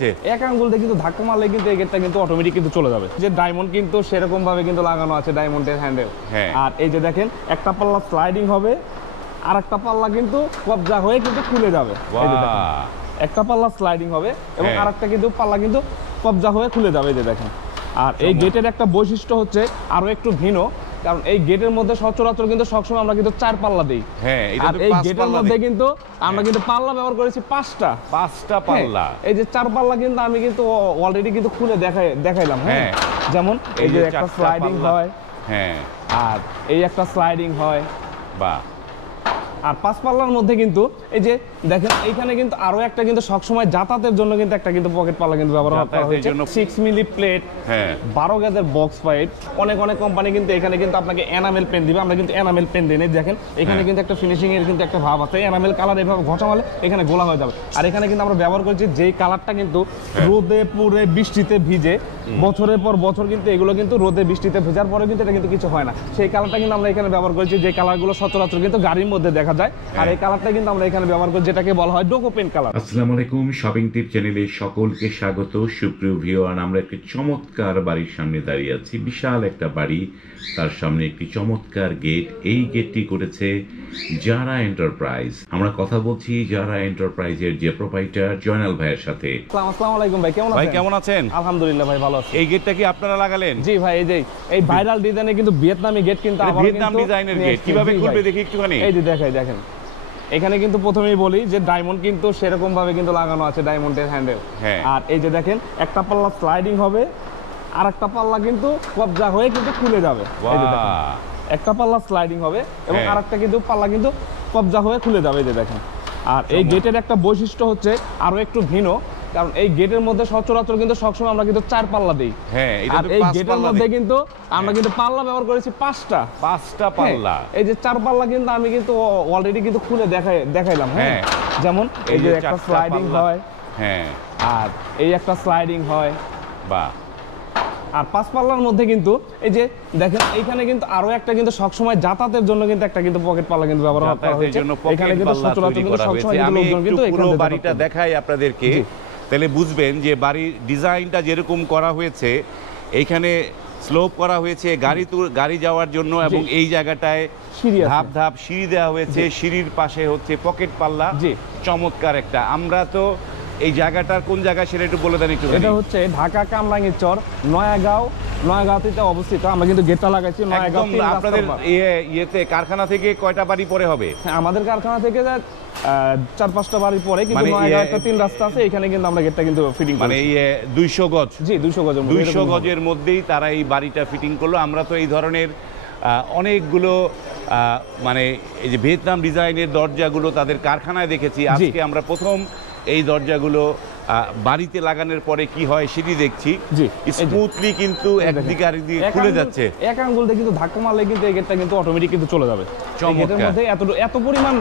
এক আঙ্গুল দিয়ে কিন্তু ধাক্কা মারলে কিন্তু এই গেটটা কিন্তু অটোমেটিক কিন্তু চলে যাবে। যে ডায়মন্ড কিন্তু সেরকম ভাবে কিন্তু লাগানো আছে, ডায়মন্ডের হ্যান্ডেল। আর এই যে দেখেন একটা পাল্লা স্লাইডিং হবে, আর একটা পাল্লা কিন্তু কবজা হয়ে কিন্তু খুলে যাবে। এই যে দেখেন একটা পাল্লা স্লাইডিং হবে এবং আরেকটা কিন্তু পাল্লা কিন্তু কবজা হয়ে খুলে যাবে। এই যে দেখেন। আর এই গেটের একটা বৈশিষ্ট্য হচ্ছে আরো একটু ভিন্ন, কারণ এই গেটের মধ্যে সচরাচর কিন্তু সবসময় আমরা কিন্তু 4 পাল্লা দেই। আর এই গেটের মধ্যে কিন্তু আমরা কিন্তু পাল্লা ব্যবহার করেছি 5টা পাল্লা। এই যে 4 পাল্লা কিন্তু আমি কিন্তু অলরেডি কিন্তু খুলে দেখাইলাম। হ্যাঁ, যেমন এই যে একটা স্লাইডিং হয়, আর এই একটা স্লাইডিং হয়, আর 5 পাল্লার মধ্যে কিন্তু এই যে দেখেন এইখানে কিন্তু আরো একটা কিন্তু সবসময় যাতায়াতের জন্য কিন্তু একটা কিন্তু পকেট পাল্লা কিন্তু ব্যবহার করা হয়েছে। 6 মিলি প্লেট, 12 গেজের বক্স পাইপ। অনেক কোম্পানি কিন্তু এখানে কিন্তু আপনাকে এনামেল পেন দিবে, আমরা কিন্তু এনামেল পেন দিই। দেখেন এখানে কিন্তু একটা ফিনিশিং এর কিন্তু একটা ভাব আছে। এনামেল কালার এভাবে ঘষামালে এখানে গোলা হয়ে যাবে। আর এখানে কিন্তু আমরা ব্যবহার করেছি যেই কালারটা কিন্তু রোদে পুরে বৃষ্টিতে ভিজে বছরের পর বছর কিন্তু এগুলো কিন্তু রোদে বৃষ্টিতে ভেজার পরে কিন্তু এটা কিন্তু কিছু হয় না। সেই কালারটা কিন্তু আমরা এখানে ব্যবহার করেছি, যে কালারগুলো সচরাচর কিন্তু গাড়ির মধ্যে দেখা যায়। আর এই কালারটা কিন্তু আমরা এখানে ব্যবহার করি, যেটাকে বলা হয় ডোকো পেন কালার। আসসালামু আলাইকুম, শপিং টিপ চ্যানেলে সকলকে স্বাগত। সুপ্রিয় ভিউয়ার, আমরা একটি চমৎকার বাড়ির সামনে দাঁড়িয়ে আছি। বিশাল একটা বাড়ি, তার সামনে একটি চমৎকার গেট। এই গেটটি করেছে যারা এন্টারপ্রাইজ। আমরা কথা বলছি যারা এন্টারপ্রাইজের যে প্রোপাইটার জয়নাল ভাইয়ের সাথে। আসসালামু আলাইকুম ভাই, কেমন আছেন? ভাই কেমন আছেন? আলহামদুলিল্লাহ ভাই, ভালো আছি। এই গেটটা কি আপনারা লাগালেন? জি ভাই, এই ভাইরাল ডিজাইনে কিন্তু ভিয়েতনামি গেট কিন্তু আবার ভিয়েতনাম ডিজাইনের গেট কিভাবে খুলবে দেখি একটুখানি। এই যে দেখেন এখানে কিন্তু প্রথমেই বলি যে ডায়মন্ড কিন্তু সেরকম ভাবে কিন্তু লাগানো আছে, ডায়মন্ডের হ্যান্ডেল। আর এই যে দেখেন একটা পাল্লা স্লাইডিং হবে, আর একটা পাল্লা কিন্তু কবজা হয়ে কিন্তু খুলে যাবে। এই যে দেখেন একটা পাল্লা স্লাইডিং হবে এবং আরেকটা কিন্তু পাল্লা কিন্তু কবজা হয়ে খুলে যাবে। এই যে দেখেন। আর এই গেটের একটা বৈশিষ্ট্য হচ্ছে আরো একটু ভিন্ন, কারণ এই গেটের মধ্যে সচরাচর কিন্তু সবসময় আমরা কিন্তু 4 পাল্লা দেই। আর এই গেটের মধ্যে কিন্তু আমরা কিন্তু পাল্লা ব্যবহার করেছি 5টা পাল্লা। এই যে 4 পাল্লা কিন্তু আমি কিন্তু অলরেডি কিন্তু খুলে দেখাইলাম। হ্যাঁ, যেমন এই যে একটা স্লাইডিং হয়, আর এই একটা স্লাইডিং হয়, আর 5 পাল্লার মধ্যে কিন্তু এই যে দেখেন এইখানে কিন্তু আরো একটা কিন্তু সবসময় যাতায়াতের জন্য কিন্তু একটা কিন্তু পকেট পাল্লা কিন্তু ব্যবহার করা হয়েছে। এখানে কিন্তু সচরাচর কিন্তু সবসময় লোকজন কিন্তু পুরো বাড়িটা দেখাই আপনাদেরকে, তাহলে বুঝবেন যে বাড়ির ডিজাইনটা যেরকম করা হয়েছে। এইখানে স্লোপ করা হয়েছে গাড়ি যাওয়ার জন্য, এবং এই জায়গাটায় ধাপ ধাপ সিঁড়ি দেওয়া হয়েছে। সিঁড়ির পাশে হচ্ছে পকেট পাল্লা। চমৎকার একটা। আমরা তো এই জায়গাটার কোন জায়গা সেটা একটু বলে দেন একটু। এটা হচ্ছে ঢাকা কামরাঙ্গীরচর নয়াগাঁওতে অবস্থিত। আমরা কিন্তু গেটটা লাগাইছি নয়াগাঁও। আপনাদের ইয়েতে কারখানা থেকে কয়টা বাড়ি পরে হবে? আমাদের কারখানা থেকে 4-5টা বাড়ি পরে, কিন্তু নয়াগাঁও একটা 3 রাস্তা আছে, এখানে কিন্তু আমরা গেটটা কিন্তু ফিটিং করি। মানে 200 গজ? জি, 200 গজের মধ্যেই তারা এই বাড়িটা ফিটিং করলো। আমরা তো এই ধরনের অনেকগুলো মানে এই যে ভিয়েতনাম ডিজাইনের দরজাগুলো তাদের কারখানায় দেখেছি। আজকে আমরা প্রথম এই দরজাগুলো বাড়িতে লাগানোর পরে কি হয় সেটি দেখছি। স্মুথলি কিন্তু একদিকে আরেকদিকে খুলে যাচ্ছে। এক আঙ্গুল দিয়ে কিন্তু ধাক্কা মারলে কিন্তু এই গেটটা কিন্তু অটোমেটিক কিন্তু চলে যাবে। গেটের মধ্যে এত পরিমাণ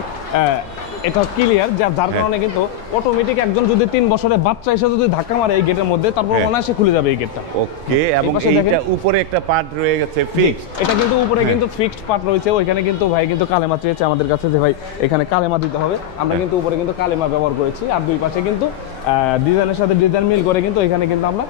এটা ক্লিয়ার, যার কারণে কিন্তু অটোমেটিক একজন যদি 3 বছরের বাচ্চা এসে যদি ধাক্কা মারে এই গেটের মধ্যে, তারপর অনায়াসে খুলে যাবে এই গেটটা। ওকে, এবং এইটা উপরে একটা পার্ট রয়ে গেছে ফিক্সড। এটা কিন্তু উপরে কিন্তু ফিক্সড পার্ট রয়েছে। ওইখানে কিন্তু ভাই কিন্তু কালেমা চেয়েছে আমাদের কাছে যে ভাই এখানে কালেমা দিতে হবে। আমরা কিন্তু উপরে কিন্তু কালেমা ব্যবহার করেছি, আর দুই পাশে কিন্তু ডিজাইনের সাথে ডিজাইন মিল করে কিন্তু এখানে কিন্তু আমরা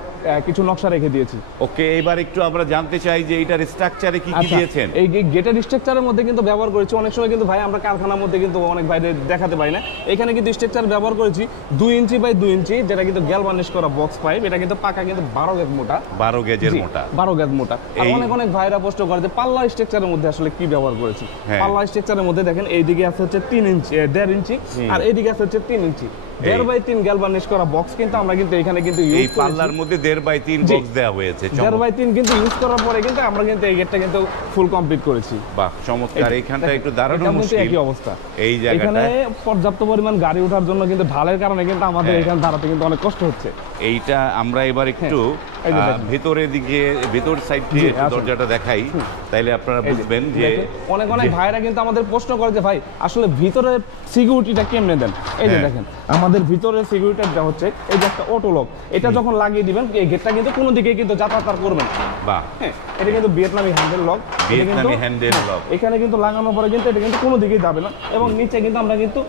কিছু নকশা রেখে দিয়েছি। ওকে, এবার একটু আমরা জানতে চাই যে এটার স্ট্রাকচারে কি কি দিয়েছেন। এই গেটের স্ট্রাকচারের মধ্যে কিন্তু ব্যবহার করেছি, অনেক সময় কিন্তু ভাই আমরা কারখানার মধ্যে কিন্তু অনেক বাইরে দেখাতে পাই না। এখানে কিন্তু স্ট্রাকচার ব্যবহার করেছি 2 ইঞ্চি বাই 2 ইঞ্চি, যেটা কিন্তু গ্যালভানিশ করা বক্স পাইপ। এটা কিন্তু পাকা কিন্তু 12 গেজ মোটা। 12 গেজের মোটা। 12 গেজ মোটা। আর অনেক ভাইরা প্রশ্ন করে যে পাল্লা স্ট্রাকচারের মধ্যে আসলে কি ব্যবহার করেছি। পাল্লা স্ট্রাকচারের মধ্যে দেখেন এইদিকে আছে হচ্ছে 3 ইঞ্চি 1.5 ইঞ্চি, আর এইদিকে আছে হচ্ছে 3 ইঞ্চি। 1.5 বাই 3 গ্যালভানিশ করা বক্স কিন্তু আমরা কিন্তু এখানে কিন্তু এই পাল্লার মধ্যে 1.5 বাই 3 বক্স দেওয়া হয়েছে। 1.5 বাই 3 কিন্তু ইউজ করার পরে কিন্তু আমরা কিন্তু এই গেটটা কিন্তু ফুল কমপ্লিট করেছি। বাহ, চমৎকার। এইখানটা একটু দাঁড়ানো মুশকিল। একই অবস্থা। এই জায়গাটা এখানে পর্যাপ্ত পরিমাণ গাড়ি ওঠার জন্য কিন্তু ঢালের কারণে কিন্তু আমাদের এখানে দাঁড়াতে কিন্তু অনেক কষ্ট হচ্ছে। এইটা আমরা এবার একটু এই যে দেখেন। ভেতরের দিকে ভেতর সাইড থেকে জি, আসুন। দরজাটা দেখাই, তাইলে আপনারা বুঝবেন যে অনেক ভাইরা কিন্তু আমাদের প্রশ্ন করে যে ভাই আসলে ভিতরে সিকিউরিটিটা কেমনে দেন। এই যে হ্যাঁ। দেখেন আমাদের ভিতরের সিকিউরিটিটা হচ্ছে এই যে একটা অটো লক, এটা যখন লাগিয়ে দিবেন এই গেটটা কিন্তু কোনো দিকে কিন্তু যাতায়াত আর করবে না। বাহ, হ্যাঁ, এটা কিন্তু ভিয়েতনামি হ্যান্ডেল লক। ভিয়েতনামি হ্যান্ডেল লক। এখানে কিন্তু লাগানোর পরে কিন্তু এটা কিন্তু কোনো দিকেই যাবে না, এবং নিচে কিন্তু আমরা কিন্তু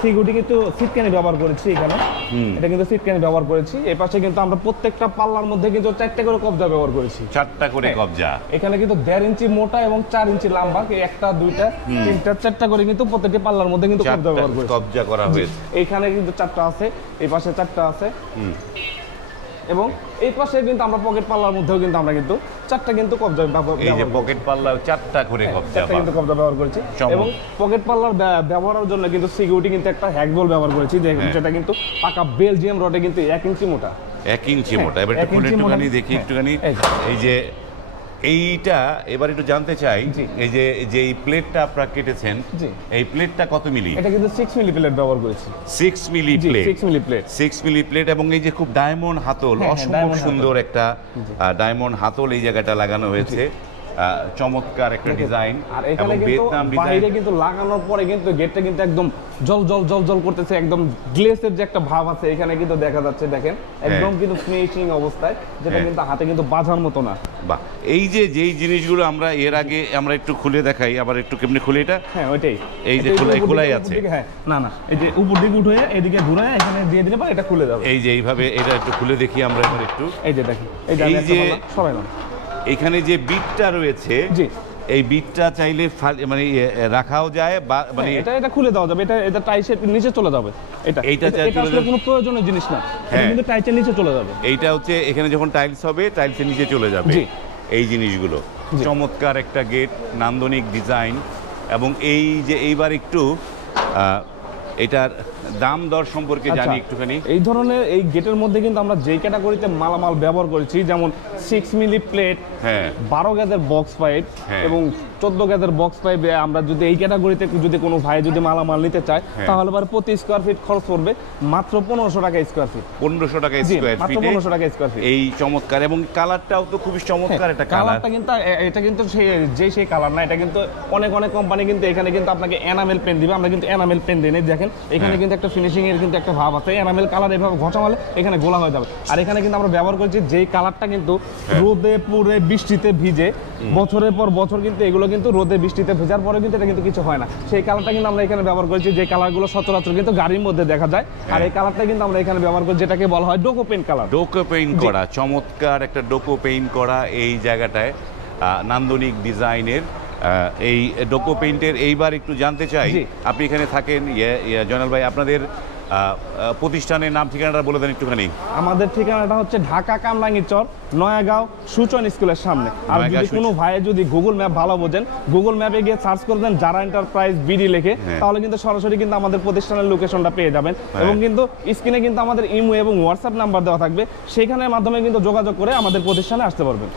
সিকিউরিটি কিন্তু সিটকানি ব্যবহার করেছি এখানে। এটা কিন্তু সিটকানি ব্যবহার করেছি। এই পাশে কিন্তু আমরা প্রত্যেকটা পাল্লার মধ্যে কিন্তু 4টা করে কবজা ব্যবহার করেছি। 4টা করে কবজা। এখানে কিন্তু 1.5 ইঞ্চি মোটা এবং 4 ইঞ্চি লম্বা, একটা দুইটা তিনটা 4টা করে কিন্তু প্রত্যেকটি পাল্লার মধ্যে কিন্তু কবজা ব্যবহার করেছি। কবজা করা হয়েছে। এখানে কিন্তু 4টা আছে, এই পাশে 4টা আছে, এবং এই পাশে কিন্তু আমরা পকেট পাল্লার মধ্যেও কিন্তু আমরা কিন্তু 4টা কিন্তু কবজা ব্যবহার এই যে পকেট পাল্লা 4টা করে কবজা। 4টা কিন্তু কবজা ব্যবহার করেছি। এবং পকেট পাল্লার ব্যবহারের জন্য কিন্তু সিকিউরিটি কিন্তু একটা হ্যাক বল ব্যবহার করেছি, যেটা কিন্তু পাকা বেলজিয়াম রডে কিন্তু 1 ইঞ্চি মোটা। 1 ইঞ্চি মোটা। এবার একটু খুলে একটুখানি দেখি একটুখানি। এই যে এইটা এবার একটু জানতে চাই, এই যে এই প্লেটটা আপনারা কেটেছেন, এই প্লেটটা কত মিলি? এটা কিন্তু 6 মিলি প্লেট ব্যবহার করেছি। 6 milli plate. 6 milli plate. 6 milli plate, এবং এই যে খুব ডায়মন্ড হাতল, অসম্ভব সুন্দর একটা ডায়মন্ড হাতল এই জায়গাটা লাগানো হয়েছে। চমৎকার একটা ডিজাইন। আর এখানে কিন্তু বাইরে কিন্তু লাগানোর পরে কিন্তু গেটটা কিন্তু একদম জল জল জল জল করতেছে, একদম গ্লেসের যে একটা ভাব আছে এখানে কিন্তু দেখা যাচ্ছে। দেখেন একদম কিন্তু ফিনিশিং অবস্থায়, যেটা কিন্তু হাতে কিন্তু বাঁধার মতো না। বাহ, এই যে যেই জিনিসগুলো আমরা এর আগে আমরা একটু খুলে দেখাই, আবার একটু কেমনে খুলে এটা। হ্যাঁ ওইটাই, এই যে খোলাই আছে। হ্যাঁ না না, এই যে উপর দিকে উঠে এদিকে ঘুরে এখানে দিয়ে দিলে পরে এটা খুলে যাবে। এই যে এইভাবে এটা একটু খুলে দেখি আমরা এবার একটু। এই যে দেখি, এই যে সবাই না, এখানে যে বিটটা রয়েছে, জি এই বিটটা চাইলে মানে রাখাও যায়, বা মানে এটা খুলে দেওয়া যাবে। এটা টাইসের নিচে চলে যাবে। এটা আসলে কোনো প্রয়োজনীয় জিনিস না, এটা কিন্তু টাইসের নিচে চলে যাবে। এইটা হচ্ছে এখানে যখন টাইলস হবে টাইলসের নিচে চলে যাবে এই জিনিসগুলো। চমৎকার একটা গেট, নান্দনিক ডিজাইন। এবং এই যে এইবার একটু এটার দাম দর সম্পর্কে জানি একটুখানি। এই ধরনের এই গেটের মধ্যে কিন্তু আমরা যেই ক্যাটাগরিতে মালামাল ব্যবহার করেছি, যেমন 6 মিলি প্লেট, 12 গেজের বক্স পাইপ এবং 14 গেজের বক্স পাইপে আমরা যদি এই ক্যাটাগরিতে যদি কোনো ভাই যদি মালামাল নিতে চায়, তাহলে পরে প্রতি স্কোয়ার ফিট খরচ পড়বে মাত্র 1500 টাকা স্কোয়ার ফিট। 1500 টাকা স্কোয়ার ফিট, 1500 টাকা স্কোয়ার ফিট। এই চমৎকার, এবং কালারটাও তো খুবই চমৎকার একটা কালার। কালারটা কিন্তু এটা কিন্তু সেই কালার না, এটা কিন্তু অনেক কোম্পানি কিন্তু এখানে কিন্তু আপনাকে এনামেল পেন দিবে, আমরা কিন্তু এনামেল পেন দিই না। দেখেন এখানে কিন্তু একটা ফিনিশিং এর কিন্তু একটা ভাব আছে। এনামেল কালার এভাবে ঘষামালে এখানে গোলা হয়ে যাবে। আর এখানে কিন্তু আমরা ব্যবহার করেছি যেই কালারটা কিন্তু রোদে পুরে বৃষ্টিতে ভিজে বছরের পর বছর কিন্তু এগুলো কিন্তু রোদে বৃষ্টিতে ভেজার পরে কিন্তু এটা কিন্তু কিছু হয় না। সেই কালারটা কিন্তু আমরা এখানে ব্যবহার করেছি, যে কালারগুলো সচরাচর কিন্তু গাড়ির মধ্যে দেখা যায়। আর এই কালারটা কিন্তু আমরা এখানে ব্যবহার করি, যেটাকে বলা হয় ডোকো পেইন্ট কালার। ডোকো পেইন্ট করা, চমৎকার একটা ডোকো পেইন্ট করা এই জায়গাটায়, নান্দনিক ডিজাইনের এই ডোকো পেইন্টের। এইবার একটু জানতে চাই, আপনি এখানে থাকেন জয়নাল ভাই, আপনাদের প্রতিষ্ঠানের নাম ঠিকানাটা বলে দেন একটুখানি। আমাদের ঠিকানাটা হচ্ছে ঢাকা কামরাঙ্গীরচর, নয়াগাঁও সুচন স্কুলের সামনে। আর যদি কোনো ভাই যদি গুগল ম্যাপ ভালো বোঝেন, গুগল ম্যাপে গিয়ে সার্চ করে দেন যারা এন্টারপ্রাইজ বিডি লেখে, তাহলে কিন্তু সরাসরি কিন্তু আমাদের প্রতিষ্ঠানের লোকেশনটা পেয়ে যাবেন। এবং কিন্তু স্ক্রিনে কিন্তু আমাদের ইমো এবং হোয়াটসঅ্যাপ নাম্বার দেওয়া থাকবে, সেখানের মাধ্যমে কিন্তু যোগাযোগ করে আমাদের প্রতিষ্ঠানে আসতে পারবেন।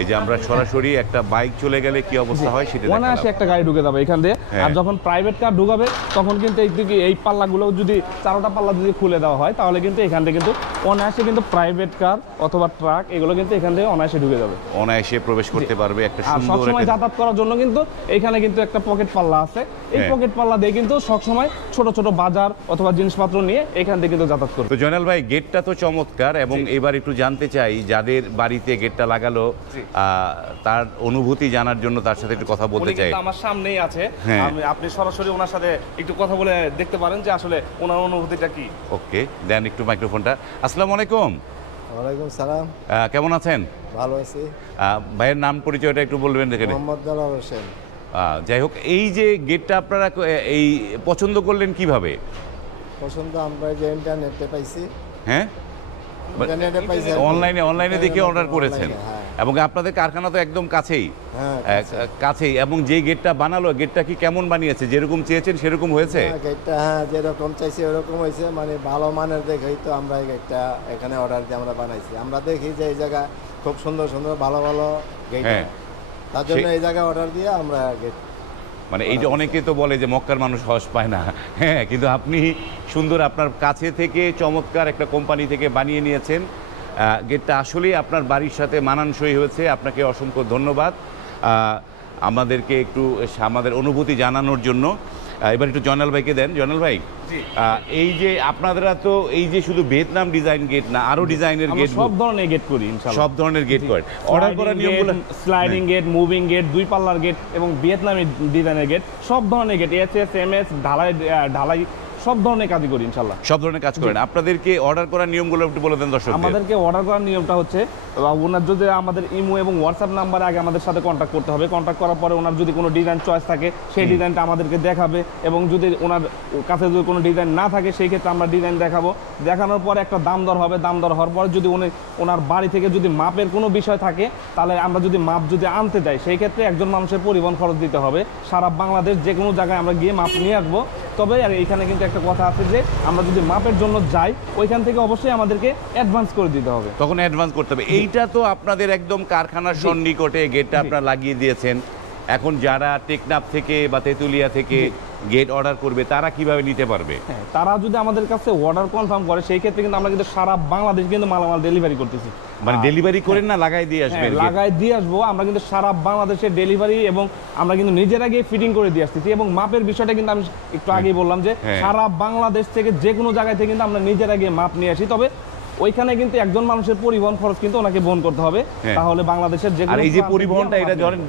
এই যে আমরা সরাসরি একটা বাইক চলে গেলে কি অবস্থা হয় সেটা দেখালাম। অনায়াসে একটা গাড়ি ঢুকে যাবে এখান দিয়ে। আর যখন প্রাইভেট কার ঢুকাবে তখন কিন্তু এই পাল্লাগুলো যদি 4টা পাল্লা যদি খুলে দেওয়া হয়, তাহলে কিন্তু এখান থেকে কিন্তু অনায়াসে কিন্তু প্রাইভেট কার অথবা ট্রাক এগুলো কিন্তু এখান থেকে অনায়াসে ঢুকে যাবে, অনায়াসে প্রবেশ করতে পারবে। একটা সুন্দর, আর সবসময় যাতায়াত করার জন্য কিন্তু এখানে কিন্তু একটা পকেট পাল্লা আছে। এই পকেট পাল্লা দিয়ে কিন্তু সবসময় ছোট ছোট বাজার অথবা জিনিসপত্র নিয়ে এখান থেকে কিন্তু যাতায়াত করবে। তো জয়নাল ভাই, গেটটা তো চমৎকার, এবং এবার একটু জানতে চাই যাদের বাড়িতে গেটটা লাগালো তার অনুভূতি জানার জন্য তার সাথে একটু কথা বলতে চাই। আমার সামনেই আছে, আপনি সরাসরি ওনার সাথে একটু কথা বলে দেখতে পারেন যে আসলে ওনার অনুভূতিটা কি। ওকে, দেন একটু মাইক্রোফোনটা। আসসালামু আলাইকুম। ওয়ালাইকুম সালাম। কেমন আছেন? ভালো আছি। ভাইয়ের নাম পরিচয়টা একটু বলবেন। দেখেন মোহাম্মদ দেলাওয়ার হোসেন। যাই হোক, এই যে গেটটা আপনারা এই পছন্দ করলেন কিভাবে? পছন্দ আমরা যে ইন্টারনেটে পাইছি। হ্যাঁ, ইন্টারনেটে পাইছি, অনলাইনে দেখে অর্ডার করেছেন। এবং আপনাদের কারখানা তো একদম কাছেই, কাছেই। এবং যে গেটটা বানালো, গেটটা কি কেমন বানিয়েছে? যেরকম চেয়েছেন সেরকম হয়েছে? গেটটা যেরকম চাইছি ওরকম হয়েছে, মানে ভালো মানের দেখেই তো আমরা এই গেটটা এখানে অর্ডার দিয়ে আমরা বানাইছি। আমরা দেখি যে এই জায়গা খুব সুন্দর সুন্দর ভালো ভালো গেট, তার জন্য এই জায়গায় অর্ডার দিয়ে আমরা গেট মানে এই যে অনেকে তো বলে যে মক্কার মানুষ সাহস পায় না, হ্যাঁ, কিন্তু আপনি সুন্দর আপনার কাছে থেকে চমৎকার একটা কোম্পানি থেকে বানিয়ে নিয়েছেন। গেটটা আসলেই আপনার বাড়ির সাথে মানানসই হয়েছে। আপনাকে অসংখ্য ধন্যবাদ আমাদেরকে একটু আমাদের অনুভূতি জানানোর জন্য। এবার একটু জয়নাল ভাইকে দেন। জয়নাল ভাই, এই যে আপনারা তো এই যে শুধু ভিয়েতনাম ডিজাইন গেট না, আরো ডিজাইনের গেট, সব ধরনের গেট করি ইনশাআল্লাহ, সব ধরনের গেট করেন। অর্ডার করার নিয়মগুলো স্লাইডিং গেট, মুভিং গেট, 2 পাল্লার গেট এবং ভিয়েতনামি ডিজাইনের গেট, সব ধরনের গেট, এসএস এমএস, ঢালাই সব ধরনের কাজ করি ইনশাআল্লাহ। সব ধরনের কাজ করেন। আপনাদেরকে অর্ডার করার নিয়মগুলো একটু বলে দেন দর্শকদের। আমাদেরকে অর্ডার করার নিয়মটা হচ্ছে, ওনার যদি আমাদের ইমো এবং হোয়াটসঅ্যাপ নাম্বারে আগে আমাদের সাথে কন্ট্যাক্ট করতে হবে। কন্ট্যাক্ট করার পরে ওনার যদি কোনো ডিজাইন চয়েস থাকে সেই ডিজাইনটা আমাদেরকে দেখাবে, এবং যদি ওনার কাছে যদি কোনো ডিজাইন না থাকে সেই ক্ষেত্রে আমরা ডিজাইন দেখাবো। দেখানোর পরে একটা দাম দর হবে। দাম দর হওয়ার পরে যদি ওনার বাড়ি থেকে যদি মাপের কোনো বিষয় থাকে, তাহলে আমরা যদি মাপ যদি আনতে যাই সেই ক্ষেত্রে একজন মানুষের পরিবহন খরচ দিতে হবে। সারা বাংলাদেশ যে কোনো জায়গায় আমরা গিয়ে মাপ নিয়ে আসবো। তবে আর এইখানে কিন্তু একটা কথা আছে যে আমরা যদি মাপের জন্য যাই ওইখান থেকে অবশ্যই আমাদেরকে অ্যাডভান্স করে দিতে হবে, তখন অ্যাডভান্স করতে হবে। এইটা তো আপনাদের একদম কারখানার সন্নিকটে গেটটা আপনারা লাগিয়ে দিয়েছেন। এখন যারা টেকনাফ থেকে বা তেতুলিয়া থেকে গেট অর্ডার করবে তারা কিভাবে নিতে পারবে? তারা যদি আমাদের কাছে অর্ডার কনফার্ম করে সেই ক্ষেত্রে কিন্তু আমরা কিন্তু সারা বাংলাদেশ কিন্তু মালামাল ডেলিভারি করতেছি। মানে ডেলিভারি করেন না, লাগাই দিয়ে আসবেন? লাগাই দিয়ে আসবো আমরা কিন্তু সারা বাংলাদেশে ডেলিভারি, এবং আমরা কিন্তু নিজেরা গিয়ে ফিটিং করে দিয়ে আসতেছি। এবং মাপের বিষয়টা কিন্তু আমি একটু আগেই বললাম যে সারা বাংলাদেশ থেকে যে কোনো জায়গায় থেকে কিন্তু আমরা নিজেরা গিয়ে মাপ নিয়ে আসি। তবে ওইখানে কিন্তু একজন মানুষের পরিবহন খরচ কিন্তু ওনাকে বহন করতে হবে। তাহলে বাংলাদেশের যে, আর এই যে পরিবহনটা, এটা ধরেন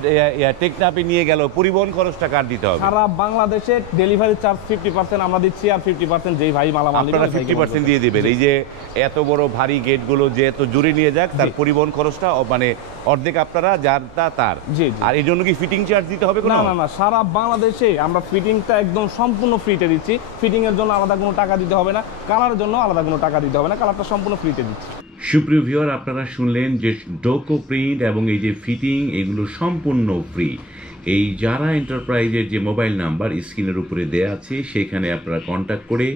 টেকনাফে নিয়ে গেল, পরিবহন খরচটা কার দিতে হবে? সারা বাংলাদেশে ডেলিভারি চার্জ 50% আমরা দিচ্ছি, আর 50% যেই ভাই মালামাল আপনারা 50% দিয়ে দিবেন। এই যে এত বড় ভারী গেটগুলো যে এত জুড়ে নিয়ে যাক, তার পরিবহন খরচটা মানে অর্ধেক আপনারা, যার তার। আর এই জন্য কি ফিটিং চার্জ দিতে হবে? না না না, সারা বাংলাদেশে আমরা ফিটিংটা একদম সম্পূর্ণ ফ্রিতে দিচ্ছি। ফিটিং এর জন্য আলাদা কোনো টাকা দিতে হবে না, কালারের জন্য আলাদা কোনো টাকা দিতে হবে না, কালারটা সম্পূর্ণ ফ্রিতে দিচ্ছি। সুপ্রিয় ভিউয়ার, আপনারা শুনলেন যে ডোকো প্রিন্ট এবং এই যে ফিটিং, এগুলো সম্পূর্ণ ফ্রি। এই যারা এন্টারপ্রাইজের যে মোবাইল নাম্বার স্ক্রিনের উপরে দেয়া আছে সেখানে আপনারা কন্ট্যাক্ট করে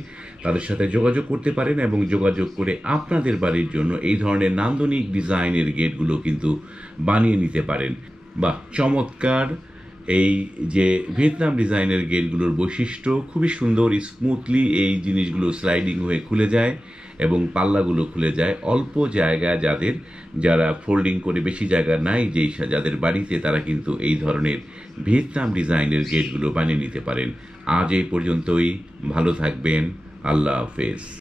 তাদের সাথে যোগাযোগ করতে পারেন, এবং যোগাযোগ করে আপনাদের বাড়ির জন্য এই ধরনের নান্দনিক ডিজাইনের গেটগুলো কিন্তু বানিয়ে নিতে পারেন। বাহ, চমৎকার! এই যে ভিয়েতনাম ডিজাইনের গেটগুলোর বৈশিষ্ট্য খুবই সুন্দর। স্মুথলি এই জিনিসগুলো স্লাইডিং হয়ে খুলে যায় এবং পাল্লাগুলো খুলে যায় অল্প জায়গায়। যারা ফোল্ডিং করে বেশি জায়গা নাই যাদের বাড়িতে, তারা কিন্তু এই ধরনের ভিয়েতনাম ডিজাইনের গেটগুলো বানিয়ে নিতে পারেন। আজ এই পর্যন্তই। ভালো থাকবেন। আল্লাহ হাফেজ।